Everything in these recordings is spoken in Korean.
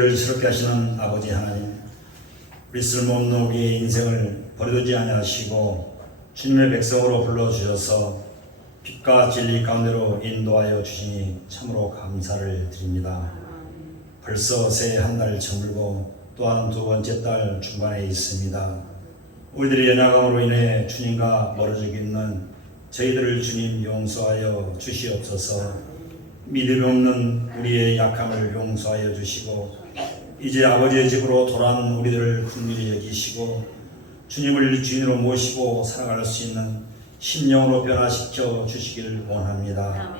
우리를 새롭게 하시는 아버지 하나님, 우리 쓸모없는 우리의 인생을 버려두지 아니하시고 주님의 백성으로 불러주셔서 빛과 진리 가운데로 인도하여 주시니 참으로 감사를 드립니다. 벌써 새해 한 달 저물고 또한 두 번째 달 중반에 있습니다. 우리들의 연약함으로 인해 주님과 멀어져 있는 저희들을 주님 용서하여 주시옵소서. 믿음이 없는 우리의 약함을 용서하여 주시고 이제 아버지의 집으로 돌아온 우리들을 긍휼히 여기시고 주님을 주인으로 모시고 살아갈 수 있는 심령으로 변화시켜 주시기를 원합니다.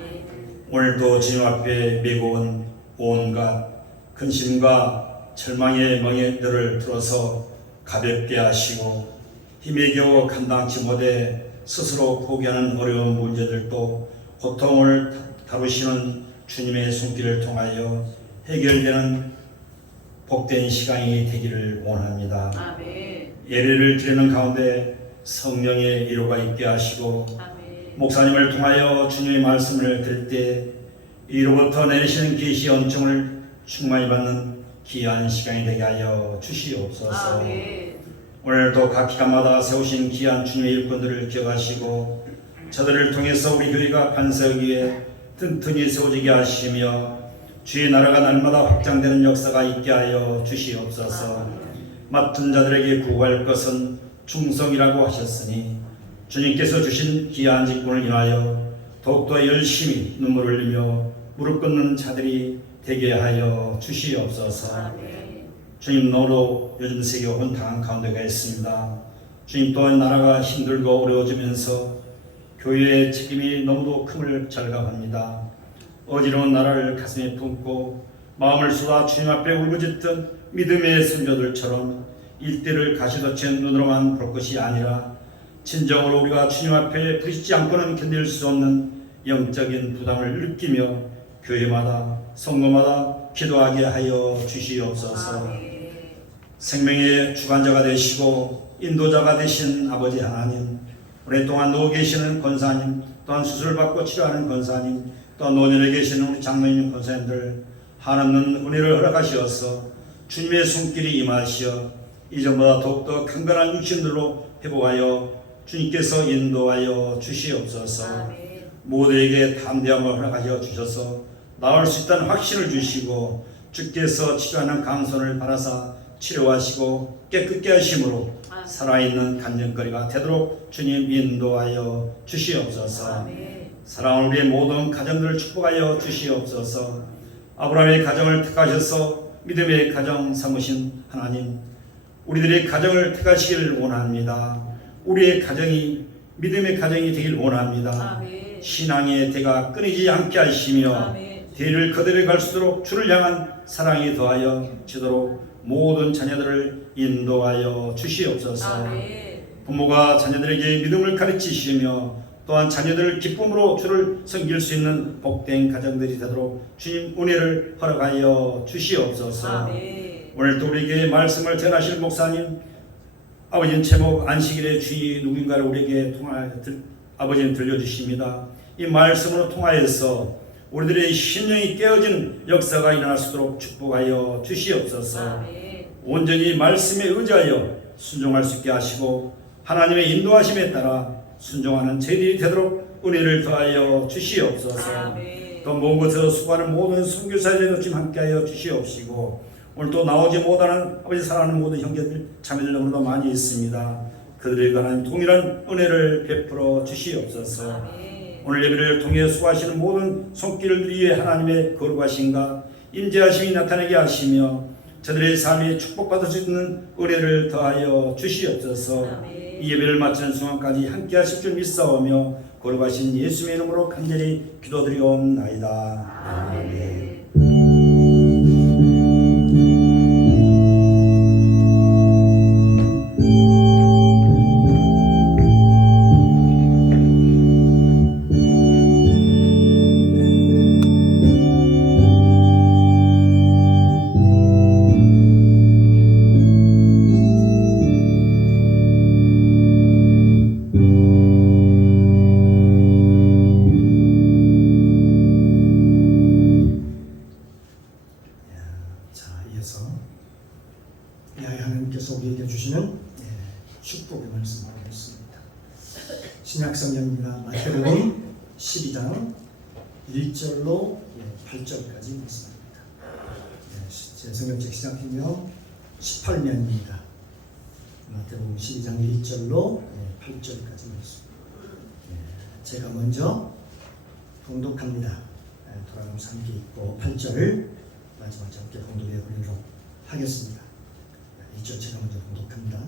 오늘도 주님 앞에 메고 온 온갖 근심과 절망의 멍에들을 들어서 가볍게 하시고 힘에 겨워 감당치 못해 스스로 포기하는 어려운 문제들도 고통을 다루시는 주님의 손길을 통하여 해결되는 복된 시간이 되기를 원합니다. 아멘. 예배를 드리는 가운데 성령의 위로가 있게 하시고 아멘. 목사님을 통하여 주님의 말씀을 들을 때 이로부터 내리시는 계시 은총을 충만히 받는 귀한 시간이 되게 하여 주시옵소서. 아멘. 오늘도 각 기간마다 세우신 귀한 주님의 일꾼들을 기억하시고 저들을 통해서 우리 교회가 반석위에 튼튼히 세워지게 하시며 주의 나라가 날마다 확장되는 역사가 있게 하여 주시옵소서. 맡은 자들에게 구할 것은 충성이라고 하셨으니 주님께서 주신 귀한 직분을 인하여 더욱더 열심히 눈물을 흘리며 무릎 꿇는 자들이 되게 하여 주시옵소서. 주님, 너로 요즘 세계 혼탁한 가운데가 있습니다. 주님, 또한 나라가 힘들고 어려워지면서 교회의 책임이 너무도 큼을 절감합니다. 어지러운 나라를 가슴에 품고 마음을 쏟아 주님 앞에 울부짖던 믿음의 선조들처럼 일대를 가시돋친 눈으로만 볼 것이 아니라 진정으로 우리가 주님 앞에 부딪히지 않고는 견딜 수 없는 영적인 부담을 느끼며 교회마다 성도마다 기도하게 하여 주시옵소서. 생명의 주관자가 되시고 인도자가 되신 아버지 하나님, 오랫동안 누워 계시는 권사님, 또한 수술을 받고 치료하는 권사님, 또한 노년에 계시는 우리 장로님 권사님들 한없는 은혜를 허락하시어서 주님의 손길이 임하시어 이전보다 더욱더 강건한 육신들로 회복하여 주님께서 인도하여 주시옵소서. 모두에게 담대함을 허락하여 주셔서 나을 수 있다는 확신을 주시고 주께서 치료하는 강손을 바라사 치료하시고 깨끗게 하심으로 살아있는 간증거리가 되도록 주님 인도하여 주시옵소서. 사랑하는 우리의 모든 가정들을 축복하여 주시옵소서. 아브라함의 가정을 택하셔서 믿음의 가정 삼으신 하나님, 우리들의 가정을 택하시기를 원합니다. 우리의 가정이 믿음의 가정이 되길 원합니다. 신앙의 대가 끊이지 않게 하시며 대를 거듭해 갈수록 주를 향한 사랑이 더하여 지도록 모든 자녀들을 인도하여 주시옵소서. 부모가 자녀들에게 믿음을 가르치시며 또한 자녀들을 기쁨으로 주를 섬길 수 있는 복된 가정들이 되도록 주님 은혜를 허락하여 주시옵소서. 오늘도 우리에게 말씀을 전하실 목사님, 아버지는 제목 안식일의 주의 누군가를 우리에게 아버지는 들려주십니다. 이 말씀으로 통하여서 우리들의 심령이 깨어지는 역사가 일어날 수 있도록 축복하여 주시옵소서. 온전히 말씀에 의지하여 순종할 수 있게 하시고 하나님의 인도하심에 따라 순종하는 저희들이 되도록 은혜를 더하여 주시옵소서. 또 먼 곳에서 수고하는 모든 선교사들과 주님 함께하여 주시옵시고 오늘 또 나오지 못하는 아버지 사랑하는 모든 형제들 자매들 너무도 많이 있습니다. 그들에게 관한 동일한 은혜를 베풀어 주시옵소서. 오늘 예배를 통해 수고하시는 모든 손길을 위해 하나님의 거룩하심과 임재하심이 나타나게 하시며 저들의 삶이 축복받을 수 있는 은혜를 더하여 주시옵소서. 이 예배를 마치는 순간까지 함께 하실 줄 믿사오며 거룩하신 예수의 이름으로 간절히 기도드리옵나이다. 아멘. 이어서 야훼 하나님께서 우리에게 주시는 축복의 말씀을 보겠습니다. 신약성경입니다. 마태복음 12장 1절로 8절까지 말씀입니다. 제 성경책 시작이면 18면입니다. 마태복음 12장 1절로 8절까지 말씀. 제가 먼저 봉독합니다. 돌아가면 3기 있고 8절을 마지막 짧게 봉독해 보도록 하겠습니다. 2절 제가 먼저 봉독합니다.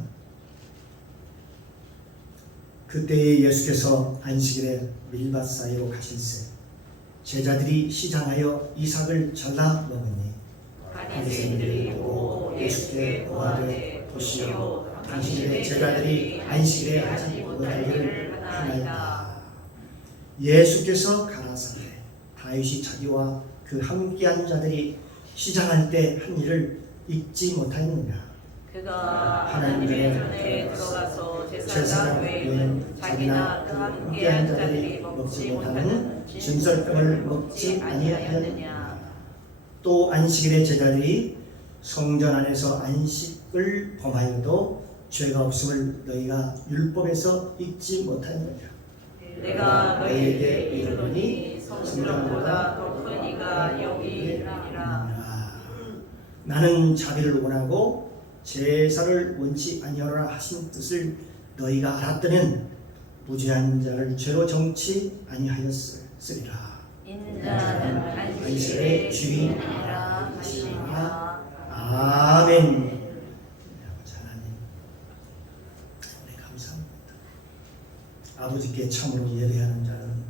그때에 예수께서 안식일에 밀밭 사이로 가실새 제자들이 시장하여 이삭을 잘라 먹으니 바리새인들이 보고 예수께 고하되 보시오 당신의 제자들이 안식일에 하지 못하기를 하나이다. 예수께서 가라사대 다윗이 자기와 그 함께한 자들이 시장할 때 한 일을 잊지 못하였느냐. 그가 하나님의 전에 들어가서 제사장 외에는 자기나 그 함께한 자들이 먹지 못하는 진설병을 먹지 아니하였느냐. 또 안식일에 제자들이 성전 안에서 안식을 범하여도 죄가 없음을 너희가 율법에서 잊지 못하였느냐. 내가 너희에게 이르노니 성전보다 더 큰 이가 여기 있느니라. 나는 자비를 원하고 제사를 원치 아니하노라 하신 뜻을 너희가 알았더는 무죄한 자를 죄로 정치 아니하였으리라. 인자는 안식일의 주인이라 하시니라. 아멘. 아버지 하나님, 우리 감사합니다. 아버지께 참으로 예배하는 자는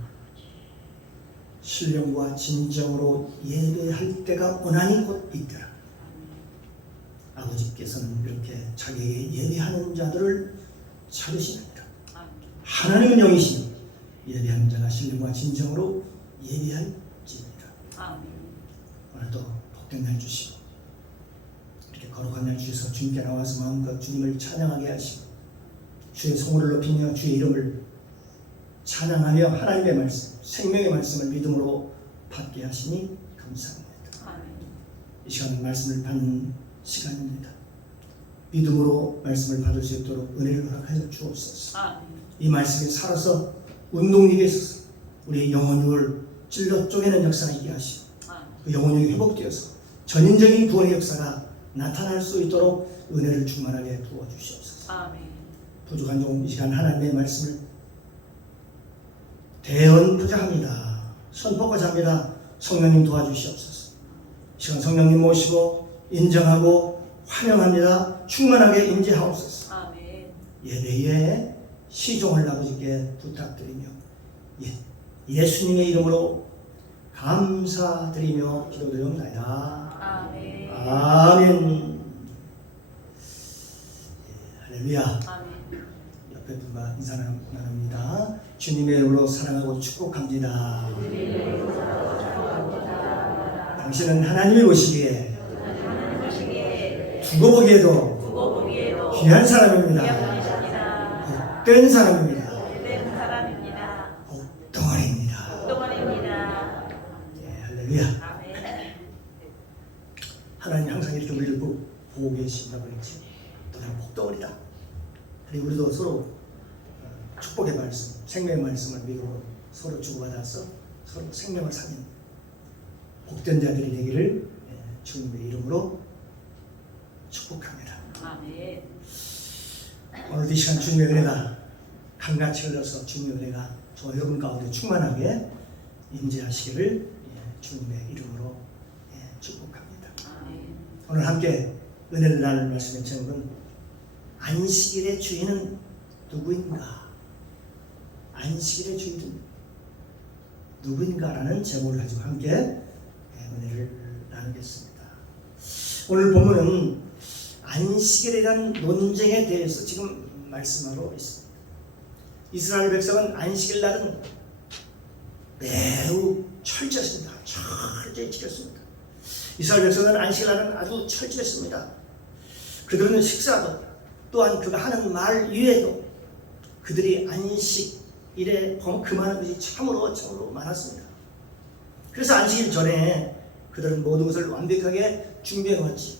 신령과 진정으로 예배할 때가 원한이 곧 있더라. 아버지께서는 이렇게 자기에게 예배하는 자들을 찾으시느니라. 하나님은 영이시니 예배하는 자가 신령과 진정으로 예배할지니라. 오늘도 복된 날 주시고 이렇게 거룩한 날 주셔서 주님께 나와서 마음껏 주님을 찬양하게 하시고 주의 성호를 높이며 주의 이름을 찬양하며 하나님의 말씀, 생명의 말씀을 믿음으로 받게 하시니 감사합니다. 이 시간은 말씀을 받는 시간입니다. 믿음으로 말씀을 받을 수 있도록 은혜를 허락하여 주옵소서. 이 말씀이 살아서 운동력에 있어서 우리의 영혼을 찔러 쪼개는 역사가 있게 하시고 그 영혼력이 회복되어서 전인적인 구원의 역사가 나타날 수 있도록 은혜를 충만하게 도와주시옵소서. 부족한 종 이 시간 하나님의 말씀을 대언부자합니다. 선포하고자 합니다. 성령님 도와주시옵소서. 이 시간 성령님 모시고 인정하고 환영합니다. 충만하게 임재하옵소서. 예배에 시종을 아버지께 부탁드리며 예수님의 이름으로 감사드리며 기도드리옵나이다. 아멘. 할렐루야. 옆에 분과 인사 나눕니다. 주님의 이름으로 사랑하고 축복합니다. 당신은 하나님이 보시기에 두고 보기에도 귀한 사람입니다. 복된 사람입니다. 복덩어리입니다. 할렐루야. 하나님 항상 이렇게 우리를 보고 계신다고 했지. 너는 복덩어리다. 그리고 우리도 서로 축복의 말씀, 생명의 말씀을 믿고 서로 주고받아서 서로 생명을 사는 복된 자들이 되기를 주님의 이름으로 축복합니다. 오늘도 이 시간 주님의 은혜가 강같이 흘러서 주님의 은혜가 저와 여러분 가운데 충만하게 임재하시기를 주님의 이름으로 축복합니다. 오늘 함께 은혜를 나눌 말씀의 제목은 안식일의 주인은 누구인가? 안식일의 주인은 누구인가라는 제목을 가지고 함께 은혜를 나누겠습니다. 오늘 본문은 안식일에 대한 논쟁에 대해서 지금 말씀하고 있습니다. 이스라엘 백성은 안식일 날은 매우 철저했습니다. 철저히 지켰습니다. 이스라엘 백성은 안식일 날은 아주 철저했습니다. 그들은 식사도 또한 그가 하는 말 이외에도 그들이 안식일에 금하는 것이 참으로 많았습니다. 그래서 안식일 전에 그들은 모든 것을 완벽하게 준비해 놓았지.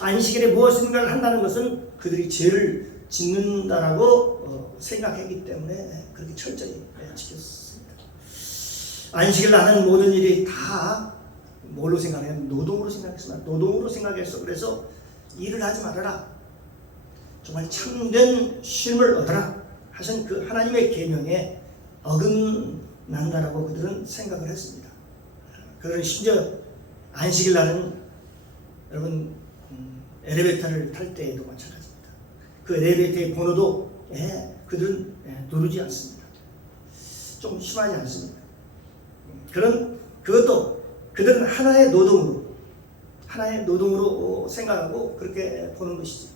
안식일에 무엇인가를 한다는 것은 그들이 죄를 짓는다라고 생각했기 때문에 그렇게 철저히 지켰습니다. 안식일 하는 모든 일이 다 뭘로 생각해요? 노동으로 생각했습니다. 노동으로 생각해서 그래서 일을 하지 말아라. 정말 참된 쉼을 얻어라 하신 그 하나님의 계명에 어긋난다라고 그들은 생각을 했습니다. 그들은 심지어 안식일 날은 여러분 엘리베이터를 탈 때에도 마찬가지입니다. 그 엘리베이터의 번호도 그들은 누르지 않습니다. 좀 심하지 않습니다. 그것도 그들은 하나의 노동으로 생각하고 그렇게 보는 것이죠.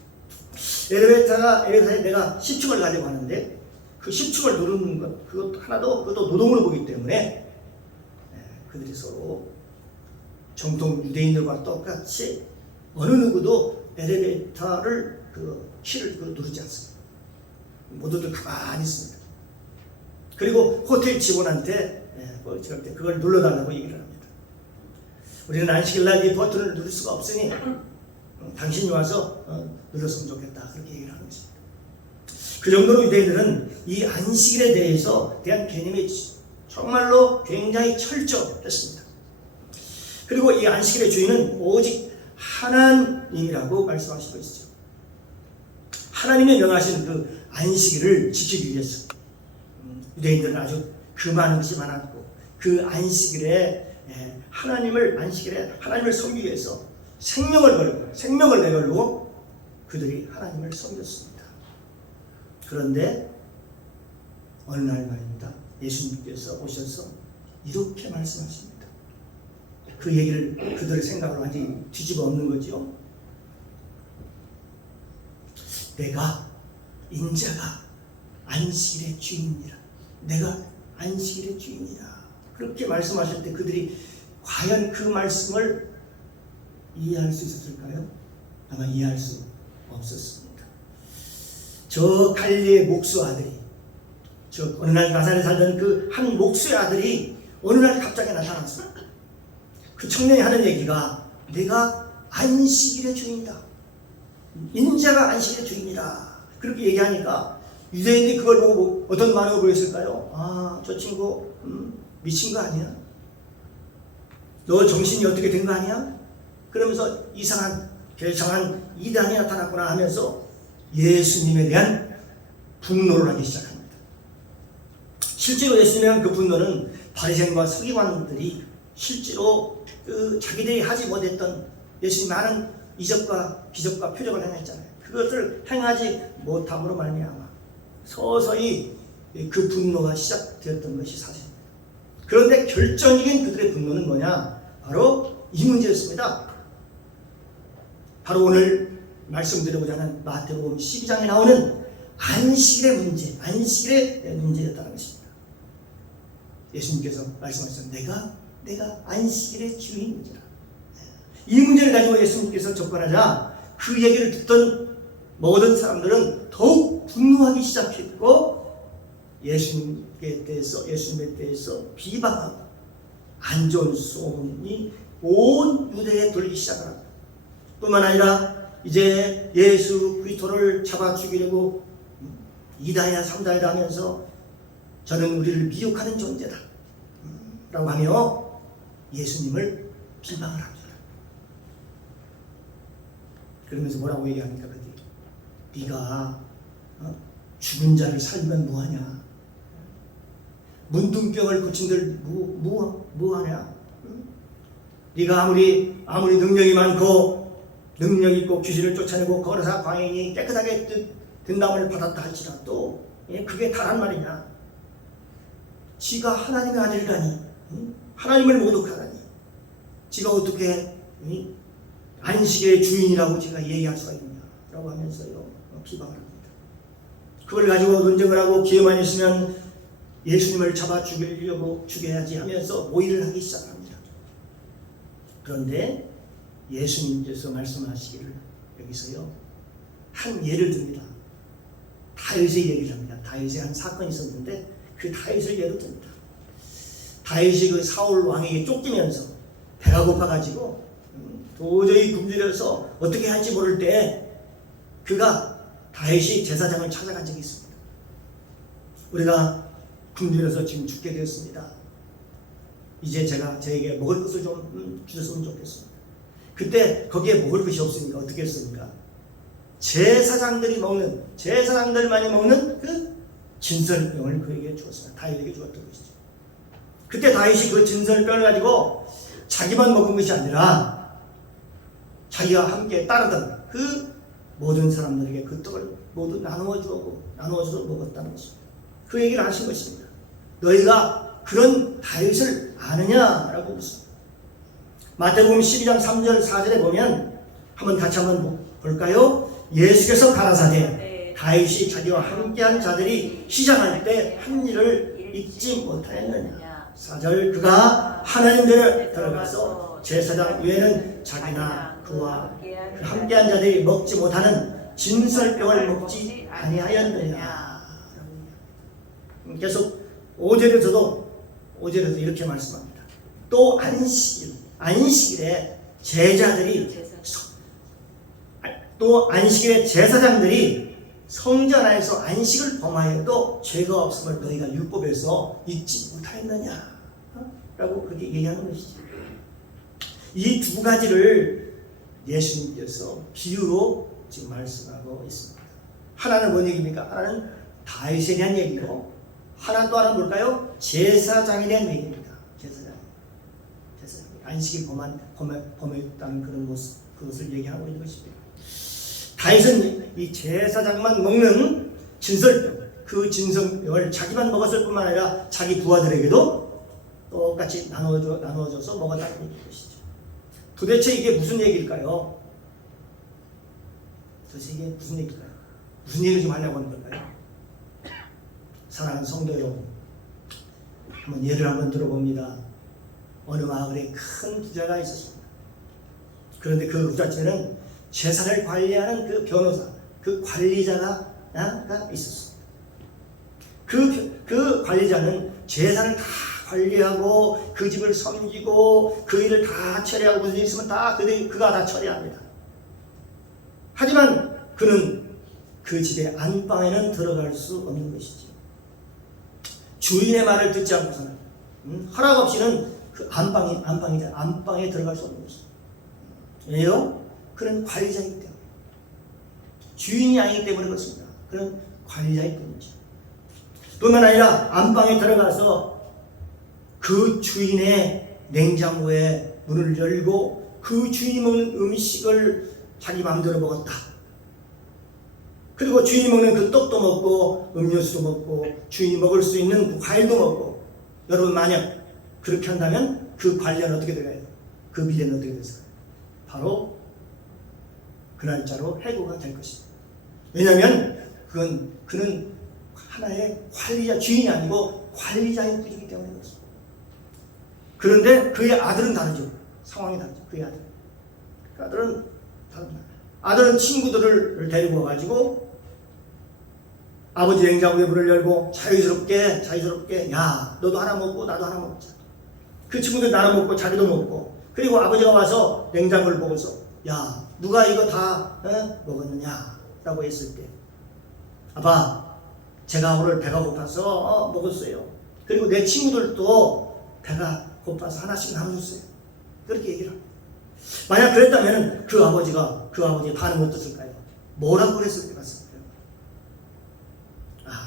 엘리베이터에 내가 10층을 가려고 하는데 그 10층을 누르는 것 그것도 노동으로 보기 때문에 그들이 서로 정통 유대인들과 똑같이 어느 누구도 엘리베이터를 그 키를 누르지 않습니다. 모두들 가만히 있습니다. 그리고 호텔 직원한테 그걸 눌러달라고 얘기를 합니다. 우리는 안식일날 이 버튼을 누를 수가 없으니 당신이 와서 눌렀으면 좋겠다 그렇게 얘기를 하는 것입니다. 그 정도로 유대인들은 이 안식일에 대한 개념이 정말로 굉장히 철저했습니다. 그리고 이 안식일의 주인은 오직 하나님이라고 말씀하시고 있죠. 하나님이 명하신 그 안식일을 지키기 위해서 유대인들은 아주 금하는 것이 많았고 그 안식일에 하나님을 섬기기 위해서 생명을 내걸고 그들이 하나님을 섬겼습니다. 그런데 어느 날 말입니다. 예수님께서 오셔서 이렇게 말씀하십니다. 그 얘기를 그들의 생각을 완전히 뒤집어 엎는 거죠. 내가 인자가 안식일의 주인이라. 내가 안식일의 주인이라. 그렇게 말씀하실 때 그들이 과연 그 말씀을 이해할 수 있었을까요? 아마 이해할 수 없었습니다. 저 갈리의 목수 아들이 어느 날 나사렛에 살던 그 한 목수의 아들이 어느 날 갑자기 나타났어요. 그 청년이 하는 얘기가 내가 안식일의 주인이다. 인자가 안식일의 주인이다. 그렇게 얘기하니까 유대인들이 그걸 보고 어떤 반응을 보였을까요? 아, 저 친구 미친 거 아니야? 너 정신이 어떻게 된 거 아니야? 그러면서 이상한 괴상한 이단이 나타났구나 하면서 예수님에 대한 분노를 하기 시작합니다. 실제로 예수님에 대한 그 분노는 바리새인과 서기관들이 실제로 자기들이 하지 못했던 예수님 많은 이적과 기적과 표적을 행했잖아요. 그것을 행하지 못함으로 말미암아 서서히 그 분노가 시작되었던 것이 사실입니다. 그런데 결정적인 그들의 분노는 뭐냐? 바로 이 문제였습니다. 바로 오늘 말씀드리고자 하는 마태복음 12장에 나오는 안식일의 문제였다는 것입니다. 예수님께서 말씀하셨습니다. 내가 안식일의 주인이라. 이 문제를 가지고 예수님께서 접근하자 그 얘기를 듣던 모든 사람들은 더욱 분노하기 시작했고 예수님에 대해서 비방하고 안 좋은 소문이 온 유대에 돌기 시작합니다. 뿐만 아니라 이제 예수 그리스도를 잡아 죽이려고 2다이나 3다이다 하면서 저는 우리를 미혹하는 존재다 라고 하며 예수님을 비방을 합니다. 그러면서 뭐라고 얘기합니까? 네가 죽은 자를 살리면 뭐하냐? 문둥병을 고친들 뭐하냐? 네가 아무리 능력이 많고 능력 있고 귀신을 쫓아내고 거리사 광인이 깨끗하게 된다음을 받았다 할지라도 그게 다란 말이냐? 지가 하나님의 아들이라니 하나님을 모독하다니 지가 어떻게 안식의 주인이라고 제가 얘기할 수가 있느냐라고 하면서요 비방을 합니다. 그걸 가지고 논쟁을 하고 기회만 있으면 예수님을 잡아 죽여야지 하면서 모의를 하기 시작합니다. 그런데 예수님께서 말씀하시기를 여기서요 한 예를 듭니다. 다윗의 얘기를 합니다. 다윗의 한 사건이 있었는데 그 다윗을 예로 듭니다. 다윗이 그 사울 왕에게 쫓기면서 배가 고파가지고 도저히 굶주려서 어떻게 할지 모를 때 그가 다윗이 제사장을 찾아간 적이 있습니다. 우리가 굶주려서 지금 죽게 되었습니다. 이제 제가 저에게 먹을 것을 좀 주셨으면 좋겠습니다. 그때 거기에 먹을 것이 없으니까 어떻게 했습니까? 제사장들만이 먹는 그 진설병을 그에게 주었습니다. 다윗에게 주었던 것이죠. 그때 다윗이 그 진설병을 가지고 자기만 먹은 것이 아니라 자기와 함께 따르던 그 모든 사람들에게 그 떡을 모두 나누어주어 먹었다는 것입니다. 그 얘기를 하신 것입니다. 너희가 그런 다윗을 아느냐라고 묻습니다. 마태복음 12장 3절 4절에 보면 같이 한번 볼까요? 예수께서 가라사대 다윗이 자기와 함께한 자들이 시장할 때 한 일을 잊지 못하였느냐. 4절 그가 하나님들에 들어가서 제사장 외에는 자기나 그와 함께한 자들이 먹지 못하는 진설병을 먹지 아니하였느냐. 계속 5절에서도 이렇게 말씀합니다. 또 안식일에 제사장들이 성전 안에서 안식을 범하여도 죄가 없음을 너희가 율법에서 잊지 못하였느냐 라고 그렇게 얘기하는 것이죠. 이 두 가지를 예수님께서 비유로 지금 말씀하고 있습니다. 하나는 뭔 얘기입니까? 하나는 다윗에 대한 얘기고 또 하나는 뭘까요? 제사장에 대한 얘기입니다. 제사장. 안식일 범했다는 그런 모습, 그것을 얘기하고 있는 것입니다. 다윗은 이 제사장만 먹는 진설병, 그 진설병을 자기만 먹었을 뿐만 아니라 자기 부하들에게도 똑같이 나누어줘서 먹었다는 것이죠. 도대체 이게 무슨 얘기일까요? 무슨 얘기를 좀 하려고 하는 걸까요? 사랑하는 성도 여러분, 예를 들어봅니다. 어느 마을에 큰 부자가 있었습니다. 그런데 그 부잣집에는 재산을 관리하는 그 변호사, 그 관리자가 있었습니다. 그 관리자는 재산을 다 관리하고 그 집을 섬기고 그 일을 다 처리하고 무슨 일 있으면 그가 다 처리합니다. 하지만 그는 그 집의 안방에는 들어갈 수 없는 것이지. 주인의 말을 듣지 않고서는 허락 없이는 그 안방에 들어갈 수 없는 것이죠. 왜요? 그는 관리자이기 때문에. 주인이 아니기 때문에 그렇습니다. 그는 관리자이기 때문이죠. 뿐만 아니라 안방에 들어가서 그 주인의 냉장고에 문을 열고 그 주인이 먹는 음식을 자기 마음대로 먹었다. 그리고 주인이 먹는 그 떡도 먹고 음료수도 먹고 주인이 먹을 수 있는 그 과일도 먹고. 여러분 만약 그렇게 한다면 그 관리는 어떻게 될까요? 그 미래는 어떻게 됐을까요? 바로 그 날짜로 해고가 될 것입니다. 왜냐하면 그는 하나의 관리자, 주인이 아니고 관리자인 뿐이기 때문에 그렇습니다. 그런데 그의 아들은 다르죠. 상황이 다르죠. 그의 아들. 그 아들은 다릅니다. 아들은 친구들을 데리고 와가지고 아버지 냉장고에 문을 열고 자유스럽게 야 너도 하나 먹고 나도 하나 먹자. 그 친구들 나눠 먹고 자기도 먹고. 그리고 아버지가 와서 냉장고를 보고서 야 누가 이거 다 먹었느냐 라고 했을 때 아빠 제가 오늘 배가 고파서 먹었어요. 그리고 내 친구들도 배가 고파서 하나씩 나눠줬어요. 그렇게 얘기를 합니다. 만약 그랬다면 그 아버지의 반응은 어떻을까요? 뭐라고 그랬을 것 같습니까?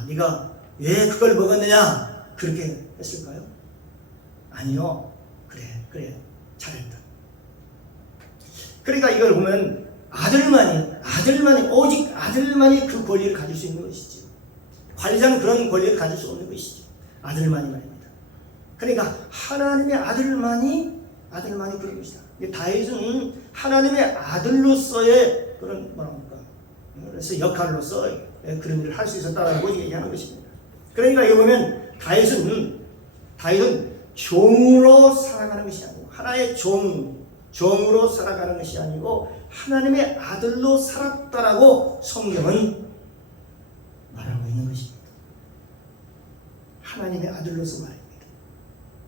네가 왜 그걸 먹었느냐 그렇게 했을까요? 아니요. 그래 잘했다. 그러니까 이걸 보면 오직 아들만이 그 권리를 가질 수 있는 것이지. 관리자는 그런 권리를 가질 수 없는 것이지. 아들만이 말입니다. 그러니까 하나님의 아들만이 그런 것이다. 다윗은 하나님의 아들로서의 그런 그래서 역할로서 그런 일을 할 수 있었다라고 얘기하는 것입니다. 그러니까 이거 보면 다윗은 종으로 살아가는 것이 아니고 하나의 종으로 살아가는 것이 아니고 하나님의 아들로 살았다라고 성경은 말하고 있는 것입니다. 하나님의 아들로서 말입니다.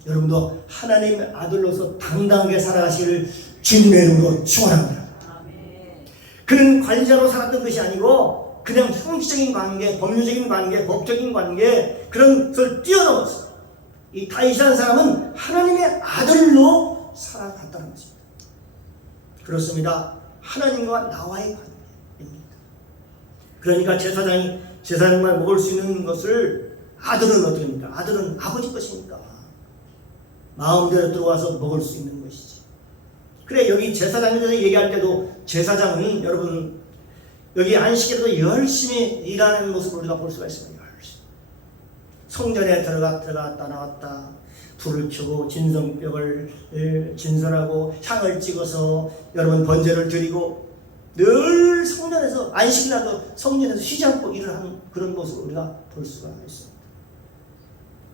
여러분도 하나님의 아들로서 당당하게 살아가시길 주님의 이름으로 축원합니다. 아멘. 그는 관리자로 살았던 것이 아니고 그냥 형식적인 관계, 법률적인 관계, 법적인 관계 그런 것을 뛰어넘었어요. 이 다윗이라는 사람은 하나님의 아들로 살아갔다는 것입니다. 그렇습니다. 하나님과 나와의 관계입니다. 그러니까 제사장이 제사장만 먹을 수 있는 것을 아들은 어떻게 합니까? 아들은 아버지 것입니까? 마음대로 들어와서 먹을 수 있는 것이지. 그래, 여기 제사장에 대해서 얘기할 때도 제사장은 여러분 여기 안식일에도 열심히 일하는 모습을 우리가 볼 수가 있습니다. 열심히. 성전에 들어갔다 나왔다 불을 켜고 진성벽을 진설하고 향을 찍어서 여러분 번제를 드리고 늘 성전에서 안식일날도 성전에서 쉬지 않고 일을 하는 그런 모습을 우리가 볼 수가 있습니다.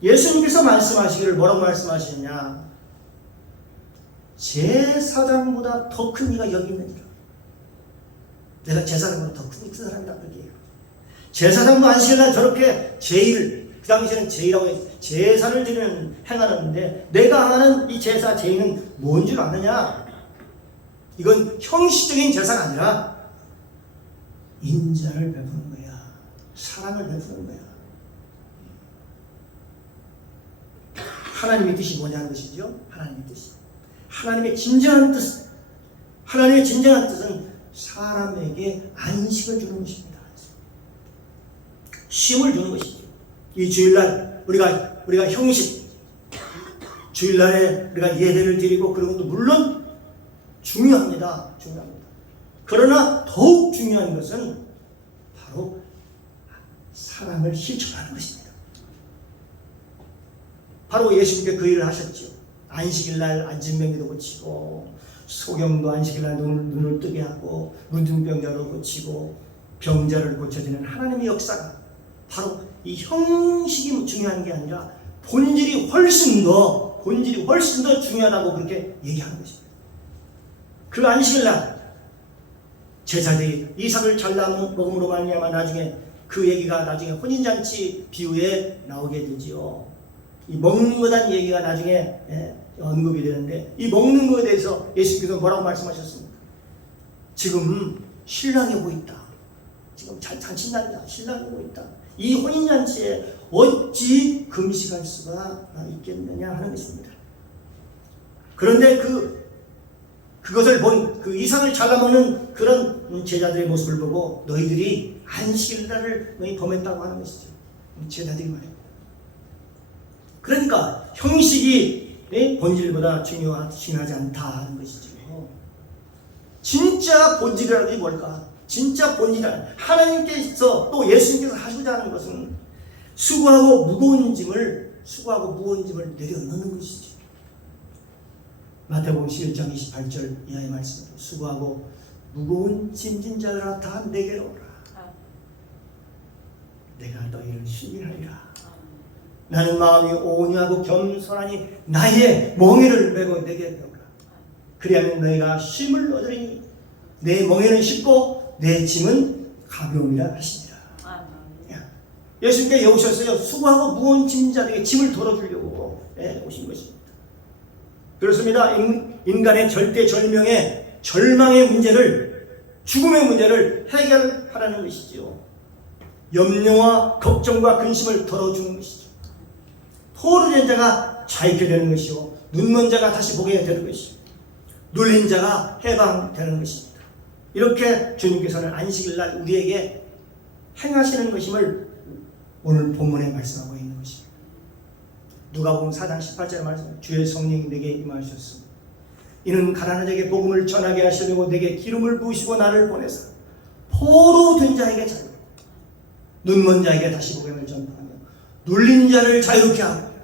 예수님께서 말씀하시기를 뭐라고 말씀하시느냐? 제사장보다 더 큰 이가 여기 있느니라. 내가 제사장보다 더 큰 사람이다 그렇게 해요. 제사장도 안식일날 저렇게 제일 그 당시에는 제의라고 해서 제사를 드리는 행하는데 내가 하는 이 제사 제의는 뭔 줄 아느냐? 이건 형식적인 제사가 아니라 인자를 베푸는 거야. 사랑을 베푸는 거야. 하나님의 뜻이 뭐냐는 것이죠. 하나님의 뜻이. 하나님의 진정한 뜻. 하나님의 진정한 뜻은 사람에게 안식을 주는 것입니다. 쉼을 주는 것이죠. 이 주일날 우리가 형식 주일날에 우리가 예배를 드리고 그런 것도 물론 중요합니다. 그러나 더욱 중요한 것은 바로 사랑을 실천하는 것입니다. 바로 예수님께 그 일을 하셨죠. 안식일날 안진병기도 고치고 소경도 안식일날 눈을 뜨게 하고 문둥병자도 고치고 병자를 고쳐주는 하나님의 역사가 바로 이 형식이 중요한 게 아니라 본질이 훨씬 더 중요하다고 그렇게 얘기하는 것입니다. 그 안식일날 제사들이 이삭을 잘라 먹음으로 말미암아 나중에 그 얘기가 나중에 혼인잔치 비유에 나오게 되지요. 이 먹는 거란 얘기가 나중에 언급이 되는데 이 먹는 거에 대해서 예수님께서 뭐라고 말씀하셨습니까? 지금 신랑이 오고 있다. 지금 잔칫날이다. 신랑이 오고 있다. 이 혼인잔치에 어찌 금식할 수가 있겠느냐 하는 것입니다. 그런데 그것을 본 그 이삭을 잘라먹는 그런 제자들의 모습을 보고 너희들이 안식일날을 너희 범했다고 하는 것이죠. 제자들이 말해요. 그러니까 형식이 본질보다 중요하지 않다 하는 것이죠. 진짜 본질이라는 게 뭘까? 진짜 본질이란 하나님께서 또 예수님께서 하시고자 하는 것은 수고하고 무거운 짐을 내려놓는 것이죠. 마태복음 11장 28절 이하의 말씀으로 수고하고 무거운 짐진 자들아 다 내게로 오라. 내가 너희를 쉬게 하리라. 나는 마음이 온유하고 겸손하니 나의 멍에를 메고 내게 배우라. 그리하면 너희가 쉼을 얻으리니 내 멍에는 쉽고 내 짐은 가벼움이라 하시니라. 예수님께 오셨어요. 수고하고 무거운 짐자들에게 짐을 덜어주려고 오신 것입니다. 그렇습니다. 인간의 절대절명의 절망의 문제를 죽음의 문제를 해결하라는 것이지요. 염려와 걱정과 근심을 덜어주는 것이죠. 포로된 자가 자유케 되는 것이요 눈먼 자가 다시 보게 되는 것이요 눌린 자가 해방되는 것입니다. 이렇게 주님께서는 안식일날 우리에게 행하시는 것임을 오늘 본문에 말씀하고 있는 것입니다. 누가복음 4장 18절에 말씀 주의 성령이 내게 임하셨습니다. 이는 가난한 자에게 복음을 전하게 하시려고 내게 기름을 부으시고 나를 보내사 포로된 자에게 자유, 눈먼 자에게 다시 복음을 전파하며 눌린 자를 자유케 하고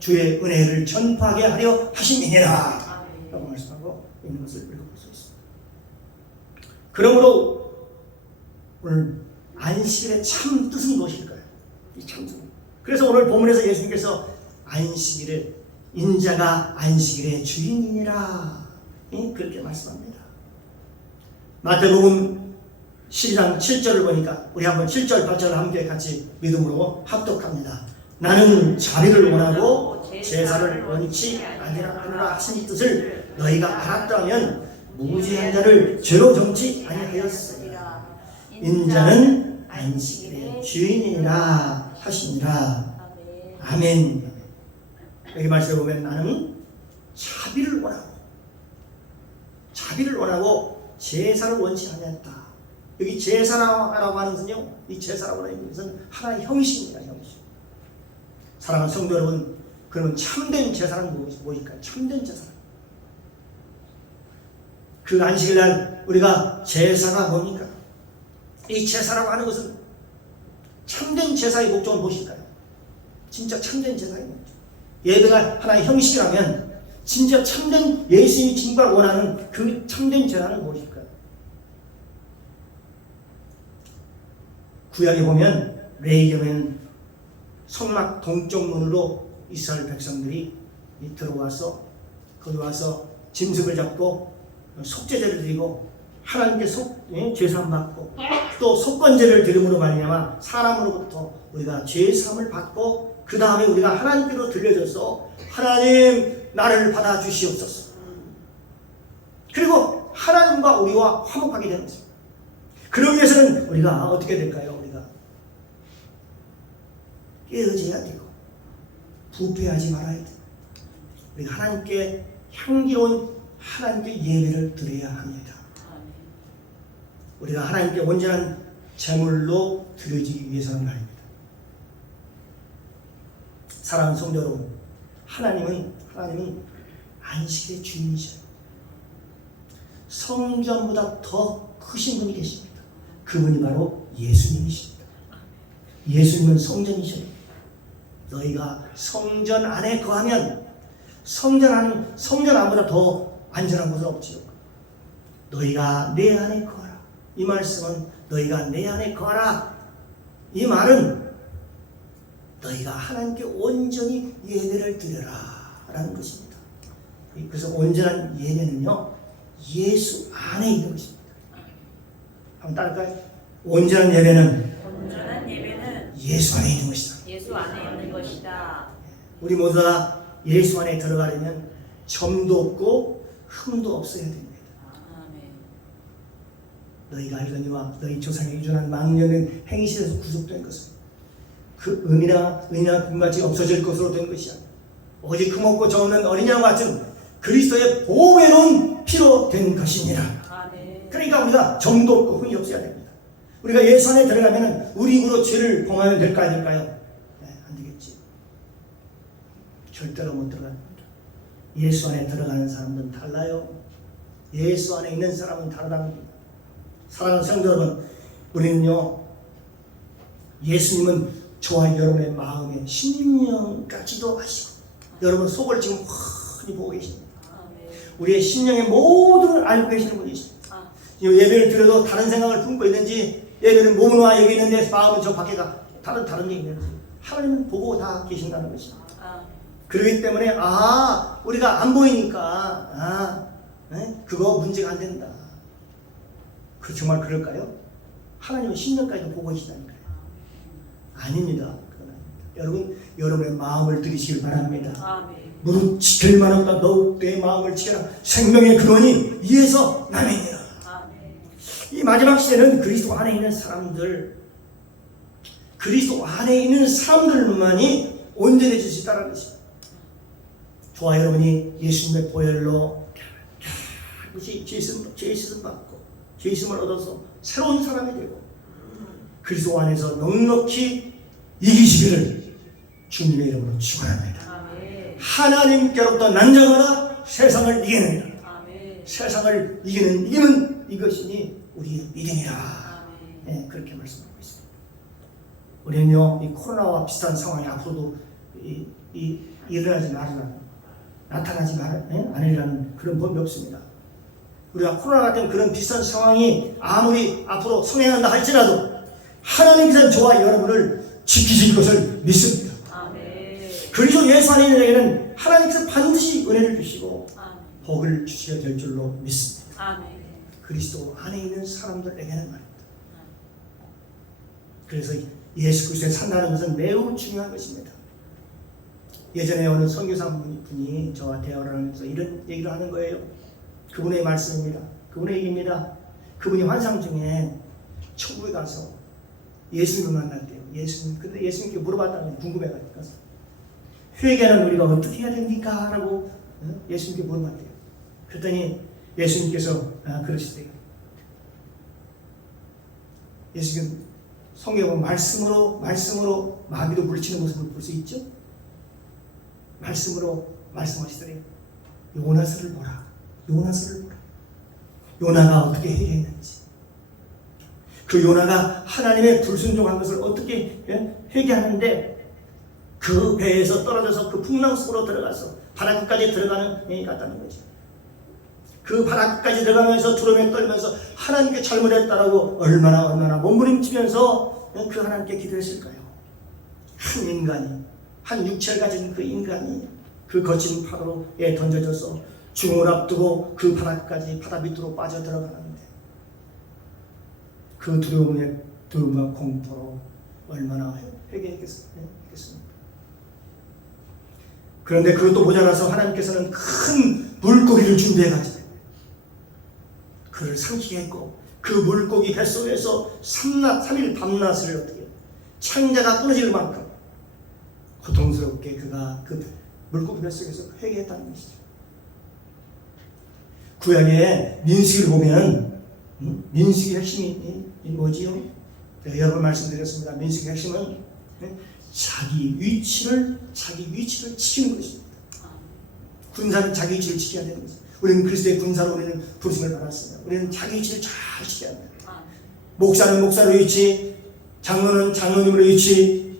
주의 은혜를 전파하게 하려 하심이니라 라고 말씀하고 있는 것을 우리가 볼 수 있습니다. 그러므로 오늘 안식일의 참 뜻은 무엇일까요? 이 참 뜻. 그래서 오늘 본문에서 예수님께서 안식일을 인자가 안식일의 주인이니라 그렇게 말씀합니다. 마태복음 12장 7절을 보니까 우리 한번 7절 8절을 함께 같이 믿음으로 합독합니다. 나는 자비를 원하고 제사를 원치 아니라 하신 뜻을 너희가 알았다면 무죄한 자를 죄로 정치 아니하였으리라. 인자는 안식일의 주인이라 하시니라. 아멘. 여기 말씀에 보면 나는 자비를 원하고 제사를 원치 않았다. 여기 제사라고 하는 것은요, 이 제사라고 하는 것은 하나의 형식입니다. 형식. 사랑하는 성도 여러분, 그러면 참된 제사는 무엇일까요? 참된 제사. 그 안식일날 우리가 제사가 뭡니까? 이 제사라고 하는 것은 참된 제사의 목적은 무엇일까요? 진짜 참된 제사의 목적. 예배가 하나의 형식이라면 진짜 참된 예수님이 진과를 원하는 그 참된 제사는 무엇일까요? 구약에 보면 레위기에는 성막 동쪽 문으로 이스라엘 백성들이 들어와서 거기 와서 짐승을 잡고 속죄제를 드리고 하나님께 죄사함 받고 또 속건제를 드림으로 말미암아 사람으로부터 우리가 죄사함을 받고 그 다음에 우리가 하나님께로 들려져서 하나님 나를 받아주시옵소서. 그리고 하나님과 우리와 화목하게 되는 것입니다. 그러기 위해서는 우리가 어떻게 될까요? 우리가 깨어져야 되고 부패하지 말아야 돼요. 우리가 하나님께 향기로운 하나님께 예배를 드려야 합니다. 우리가 하나님께 온전한 제물로 드려지기 위해서는 말입니다. 사랑하는 성도 여러분, 하나님은 안식의 주인이셔요. 성전보다 더 크신 분이 계십니다. 그분이 바로 예수님이십니다. 예수님은 성전이셔요. 너희가 성전 안에 거하면 성전 안보다 더 안전한 곳은 없지요. 너희가 내 안에 거하라. 이 말씀은 너희가 내 안에 거하라. 이 말은 너희가 하나님께 온전히 예배를 드려라 라는 것입니다. 그래서 온전한 예배는요, 예수 안에 있는 것입니다. 한번 따를까요? 온전한 예배는 예수 안에 있는 것이다. 예수 안에 있는 것이다. 우리 모두 다 예수 안에 들어가려면 점도 없고 흠도 없어야 됩니다. 너희가 알거니와 너희 조상에 의존한 망령된 행실에서 구속된 것은 그 은이나 금같이 없어질 것으로 된 것이야. 오직 흠없고 정없는 어린 양과 같은 그리스도의 보배로운 피로 된 것이니라. 그러니까 우리가 점도 없고 흠이 없어야 됩니다. 우리가 예수 안에 들어가면 우리 입으로 죄를 범하면 될까요? 네, 안 되겠지. 절대로 못 들어갑니다. 예수 안에 들어가는 사람들은 달라요. 예수 안에 있는 사람은 다르답니다. 사랑하는 성도 여러분, 우리는요, 예수님은 저와 여러분의 마음의 심령까지도 아시고 여러분 속을 지금 훤히 보고 계십니다. 우리의 심령의 모든 걸 알고 계시는 분이십니다. 예배를 드려도 다른 생각을 품고 있는지, 예배는 몸은 와 여기 있는데 마음은 저 밖에가 다른 게 있는지 하나님은 보고 다 계신다는 것입니다. 그렇기 때문에 우리가 안 보이니까 그거 문제가 안 된다. 그 정말 그럴까요? 하나님은 심령까지도 보고 계시다니까요. 아닙니다. 그건 아닙니다. 여러분의 마음을 들이시길 바랍니다. 무릇 지킬 만하보다 더욱 내 마음을 지켜라. 생명의 근원이 이에서 나느니라. 이 마지막 시대는 그리스도 안에 있는 사람들만이 온전해질 수 있다는 것입니다. 저와 여러분이 예수님의 보혈로 죄 씻음을 얻어서 새로운 사람이 되고 그리스도 안에서 넉넉히 이기시기를 주님의 이름으로 축원합니다. 하나님께로부터 난 자마다 세상을 이기느니라. 세상을 이기는 이기는 이것이니 우리의 믿음이라. 네, 그렇게 말씀하고 있습니다. 우리는요, 이 코로나와 비슷한 상황이 앞으로도 일어나지 말으라, 나타나지 않으리라는 그런 법이 없습니다. 우리가 코로나 같은 그런 비슷한 상황이 아무리 앞으로 성행한다 할지라도 하나님께서는 저와 여러분을 지키실 것을 믿습니다. 그리스도 예수 안에 있는 자에게는 하나님께서 반드시 은혜를 주시고 복을 주시게 될 줄로 믿습니다. 그리스도 안에 있는 사람들에게는 말입니다. 그래서 예수 그리스도에 산다는 것은 매우 중요한 것입니다. 예전에 어느 선교사분이 저와 대화를 하면서 이런 얘기를 하는 거예요. 그분의 말씀입니다. 그분의 얘기입니다. 그분이 환상 중에 천국에 가서 예수님을 만났대요. 예수님. 근데 예수님께 물어봤다는 궁금해가지고 회개는 우리가 어떻게 해야 됩니까? 라고 예수님께 물어봤대요. 그랬더니 예수님께서 그러시대요. 예수님 성경에 보면 말씀으로 마귀도 물리치는 모습을 볼 수 있죠. 말씀으로 말씀하시더래요. 요나서를 보라. 요나서를 보라. 요나가 어떻게 회개했는지, 그 요나가 하나님의 불순종한 것을 어떻게 회개하는데 그 배에서 떨어져서 그 풍랑 속으로 들어가서 바다 끝까지 들어가는 얘기 같다는 거죠. 그 바다 끝까지 들어가면서 두려움에 떨면서 하나님께 잘못했다라고 얼마나 몸부림치면서 그 하나님께 기도했을까요? 한 인간이, 한 육체를 가진 그 인간이 그 거친 파도에 던져져서 죽음을 앞두고 그 바다 끝까지 바다 밑으로 빠져 들어가는데 그 두려움과 공포로 얼마나 회개했겠습니까? 그런데 그것도 모자라서 하나님께서는 큰 물고기를 준비해가지고 그를 삼키게 했고, 그 물고기 뱃속에서 3일 밤낮을 어떻게 창자가 끊어질 만큼 고통스럽게 그가 그 물고기 뱃속에서 회개했다는 것이죠. 구약의 민수기를 보면 민수기의 핵심이 뭐지요? 여러 번 말씀드렸습니다. 민수기의 핵심은 자기 위치를 지키는 것입니다. 군사는 자기 위치를 지켜야 되는 것입니다. 우리는 그리스도의 군사로 우리는 부르심을 받았습니다. 우리는 자기 위치를 잘 지켜야 합니다. 목사는 목사로 위치, 장로는 장로님으로 위치,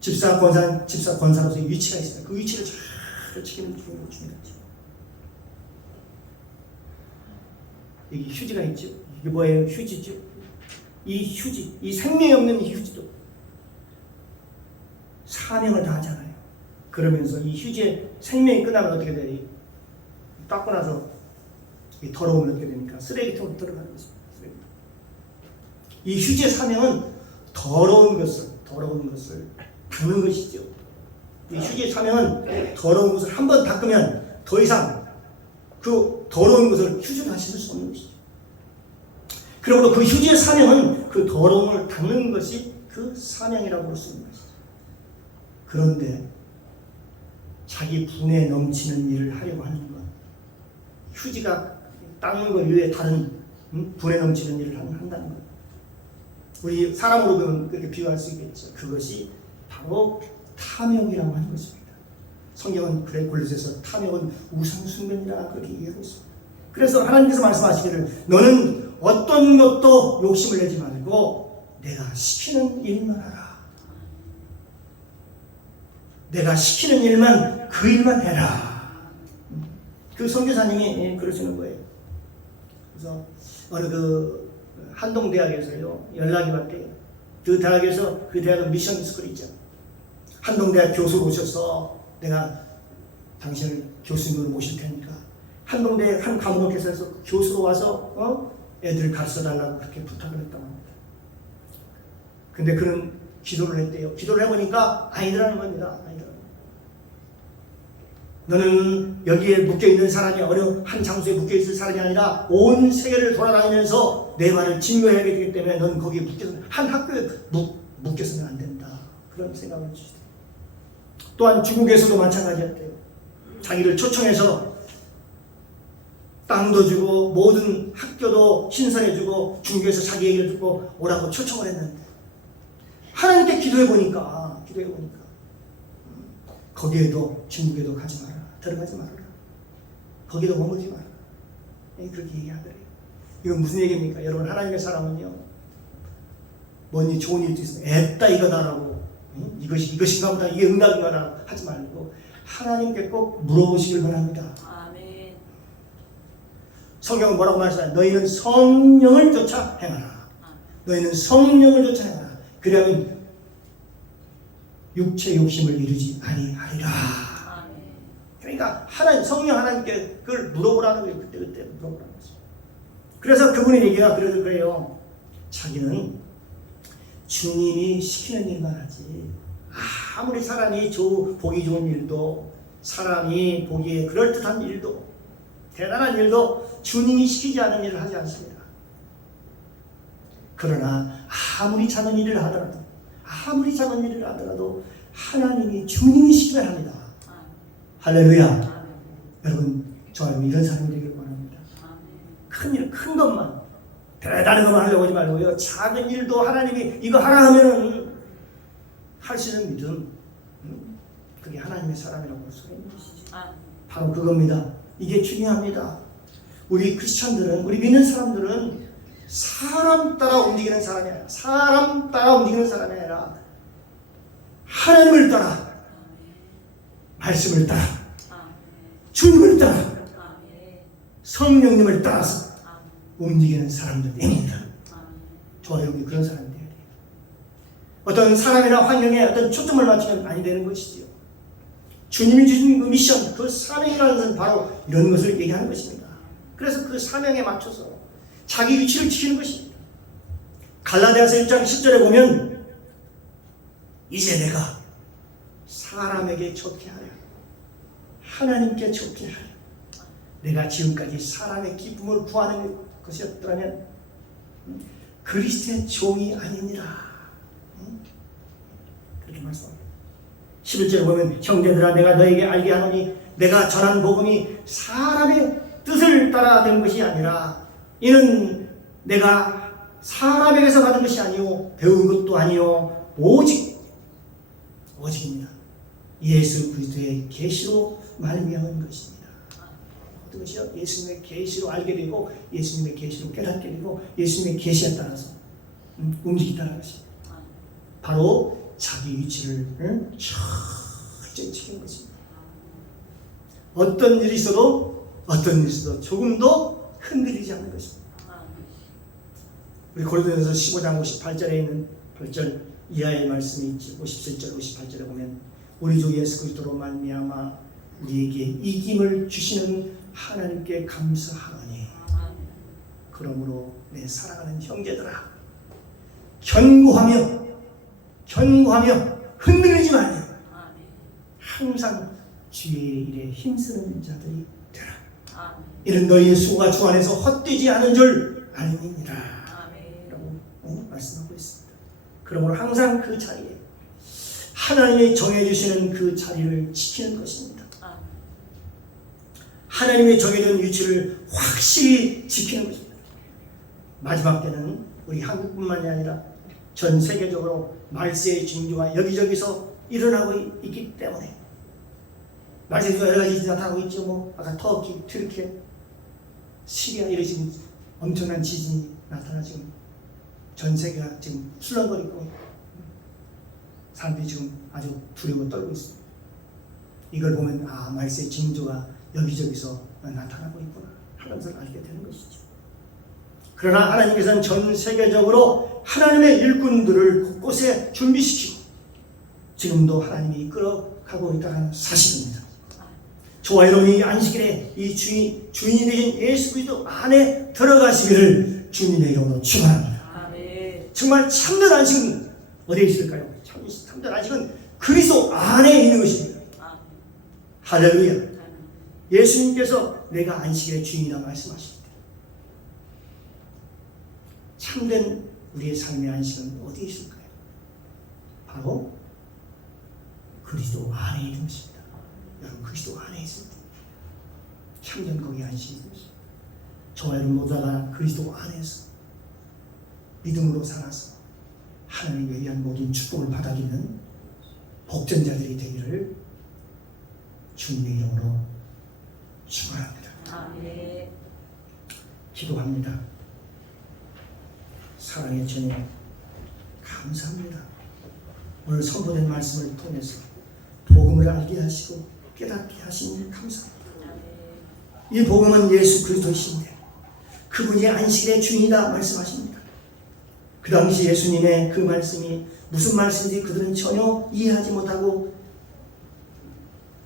집사 권사는 집사 권사로서의 위치가 있습니다. 그 위치를 잘 지키는 게 중요하죠. 여기 휴지가 있죠. 이게 뭐예요? 휴지죠. 이 휴지, 이 생명이 없는 이 휴지도 사명을 다하잖아요. 그러면서 이 휴지에 생명이 끝나면 어떻게 돼요? 닦고 나서 이 더러움은 어떻게 됩니까? 쓰레기통으로 들어가는 것입니다. 이 휴지의 사명은 더러운 것을 닦는 것이죠. 이 휴지의 사명은 더러운 것을 한번 닦으면 더 이상 그 더러운 것을 휴지로 다시 쓸 수 없는 것이죠. 그러므로 그 휴지의 사명은 그 더러움을 닦는 것이 그 사명이라고 볼 수 있는 것이죠. 그런데 자기 분에 넘치는 일을 하려고 하는 것, 휴지가 닦는 것 이외에 다른 분에 넘치는 일을 한다는 것, 우리 사람으로 보면 그렇게 비유할 수 있겠죠. 그것이 바로 탐욕이라고 하는 것입니다. 성경은 그래 골로새서 탐욕은 우상숭배니라 그렇게 얘기하고 있습니다. 그래서 하나님께서 말씀하시기를 너는 어떤 것도 욕심을 내지 말고 내가 시키는 일만 하라. 내가 시키는 일만 그 일만 해라. 그 선교사님이 그러시는 거예요. 그래서 어느 그 한동대학에서요 연락이 왔대요. 그 대학에서 그 대학은 미션 스쿨이 있죠. 한동대학 교수로 오셔서 내가 당신을 교수님으로 모실 테니까 한동대 한 감옥에서 교수로 와서 애들 가르쳐 달라고 그렇게 부탁을 했다고 합니다. 근데 그는 기도를 했대요. 기도를 해보니까 아니더라는 겁니다. 너는 여기에 묶여있는 사람이 어느 한 장소에 묶여있을 사람이 아니라 온 세계를 돌아다니면서 내 말을 증거해야 되기 때문에 너는 거기에 한 학교에 묶여서는 안 된다. 그런 생각을 주시대요. 또한 중국에서도 마찬가지였대요. 자기를 초청해서 땅도 주고 모든 학교도 신설해주고 중국에서 자기 얘기를 듣고 오라고 초청을 했는데 하나님께 기도해보니까 거기에도 중국에도 가지 마라. 들어가지 말아라. 거기도 머물지 마라. 그렇게 얘기하더래요. 이건 무슨 얘기입니까? 여러분 하나님의 사람은요 뭔 좋은 일도 있으면 애따 이거다라고 이것인가 보다 이게 응답인가 하지 말고 하나님께 꼭 물어보시길 바랍니다. 아멘. 성경은 뭐라고 말씀하냐? 너희는 성령을 쫓아 행하라. 너희는 성령을 쫓아 행하라. 그러면 육체 욕심을 이루지 아니하리라. 그러니까 성령 하나님께 그걸 물어보라는 거예요. 그때 물어보라는 거죠. 그래서 그분의 얘기가 그래요. 자기는 주님이 시키는 일만 하지 아무리 사람이 보기 좋은 일도, 사람이 보기에 그럴듯한 일도, 대단한 일도 주님이 시키지 않은 일을 하지 않습니다. 그러나 아무리 작은 일을 하더라도, 하나님이 주님이 시키면 합니다. 할렐루야. 여러분, 저와 이런 사람이 되길 바랍니다. 큰 것만, 대단한 것만 하려고 하지 말고요. 작은 일도 하나님이 이거 하라 하면은 할 수 있는 믿음, 그게 하나님의 사람이라고 볼 수가 있는 것이죠. 바로 그겁니다. 이게 중요합니다. 우리 크리스천들은, 우리 믿는 사람들은 사람 따라 움직이는 사람이 아니라, 하나님을 따라, 말씀을 따라, 주님을 따라, 성령님을 따라서 움직이는 사람들입니다. 저와 여러분이 그런 사람이 돼야 돼요. 어떤 사람이나 환경에 어떤 초점을 맞추면 아니 되는 것이지요. 주님이 주신 그 미션, 그 사명이라는 것은 바로 이런 것을 얘기하는 것입니다. 그래서 그 사명에 맞춰서 자기 위치를 지키는 것입니다. 갈라디아서 1장 10절에 보면 이제 내가 사람에게 좋게 하려, 하나님께 좋게 하려, 내가 지금까지 사람의 기쁨을 구하는 것이었더라면 그리스도의 종이 아니니라. 그렇게 말씀합니다. 11절에 보면 형제들아 내가 너에게 알게 하노니 내가 전한 복음이 사람의 뜻을 따라 된 것이 아니라 이는 내가 사람에게서 받은 것이 아니요 배운 것도 아니요 오직입니다. 예수 그리스도의 계시로 말미암은 것입니다. 어떤 것이요? 예수님의 계시로 알게 되고 예수님의 계시로 깨닫게 되고 예수님의 계시에 따라서 움직이다는 것입니다. 바로 자기 위치를 철저히 지키는 것입니다. 어떤 일이 있어도 조금도 흔들리지 않는 것입니다. 우리 고린도전서 15장 58절에 있는 8절 이하의 말씀이 있지. 57절 58절에 보면 우리 주 예수 그리스도로 말미암아 우리에게 이김을 주시는 하나님께 감사하노니 그러므로 내 사랑하는 형제들아 견고하며 흔들리지 말며 항상 주의 일에 힘쓰는 자들이 되라. 이는 너희의 수고가 주 안에서 헛되지 않은 줄 알미니라 라고 말씀하고 있습니다. 그러므로 항상 그 자리에 하나님이 정해주시는 그 자리를 지키는 것입니다. 하나님이 정해준 위치를 확실히 지키는 것입니다. 마지막 때는 우리 한국뿐만이 아니라 전 세계적으로 말세의 징조가 여기저기서 일어나고 있기 때문에 말세가 여러 가지 나타나고 있죠. 아까 터키, 튀르키예, 시리아 이런 지금 엄청난 지진이 나타나 지금 전 세계가 지금 술렁거리고 사람들이 지금 아주 두려워 떨고 있습니다. 이걸 보면 말세의 징조가 여기저기서 나타나고 있구나 하는 것을 알게 되는 것이죠. 그러나 하나님께서는 전 세계적으로 하나님의 일꾼들을 곳곳에 준비시키고 지금도 하나님이 이끌어가고 있다는 사실입니다. 저와 여러분이 안식일에 이 주인이 되신 예수 그리스도 안에 들어가시기를 주님의 이름으로 축원합니다. 정말 참된 안식은 어디에 있을까요? 참된 안식은 그리스도 안에 있는 것입니다. 할렐루야. 예수님께서 내가 안식일의 주인이라 말씀하실 때 참된 우리의 삶의 안식은 어디에 있을까요? 바로 그리스도 안에 있는 것입니다. 여러분 그리스도 안에 있을 때 참된 거기 안식이 있는 것입니다. 저와 여러분 모두가 그리스도 안에서 믿음으로 살아서 하나님에 의한 모든 축복을 받아들이는 복된 자들이 되기를 주님의 이름으로 축원합니다. 기도합니다. 사랑의 주님 감사합니다. 오늘 선포된 말씀을 통해서 복음을 알게 하시고 깨닫게 하시니 감사합니다. 이 복음은 예수 그리스도이신데 그분이 안식일의 주인이다 말씀하십니다. 그 당시 예수님의 그 말씀이 무슨 말씀인지 그들은 전혀 이해하지 못하고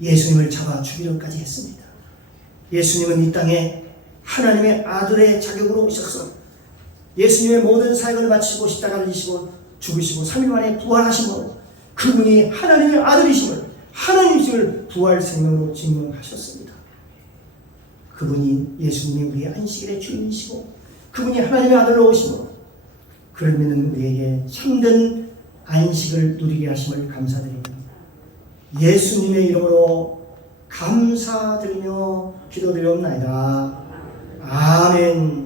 예수님을 잡아 죽이려까지 했습니다. 예수님은 이 땅에 하나님의 아들의 자격으로 오셔서 예수님의 모든 사역을 마치고 십자가를 지시고 죽으시고 3일 만에 부활하심으로 그분이 하나님의 아들이심을, 하나님이심을 부활 생명으로 증명하셨습니다. 그분이 예수님이 우리의 안식일의 주인이시고 그분이 하나님의 아들로 오심으로 그러면 우리에게 참된 안식을 누리게 하심을 감사드립니다. 예수님의 이름으로 감사드리며 기도드리옵나이다. 아멘.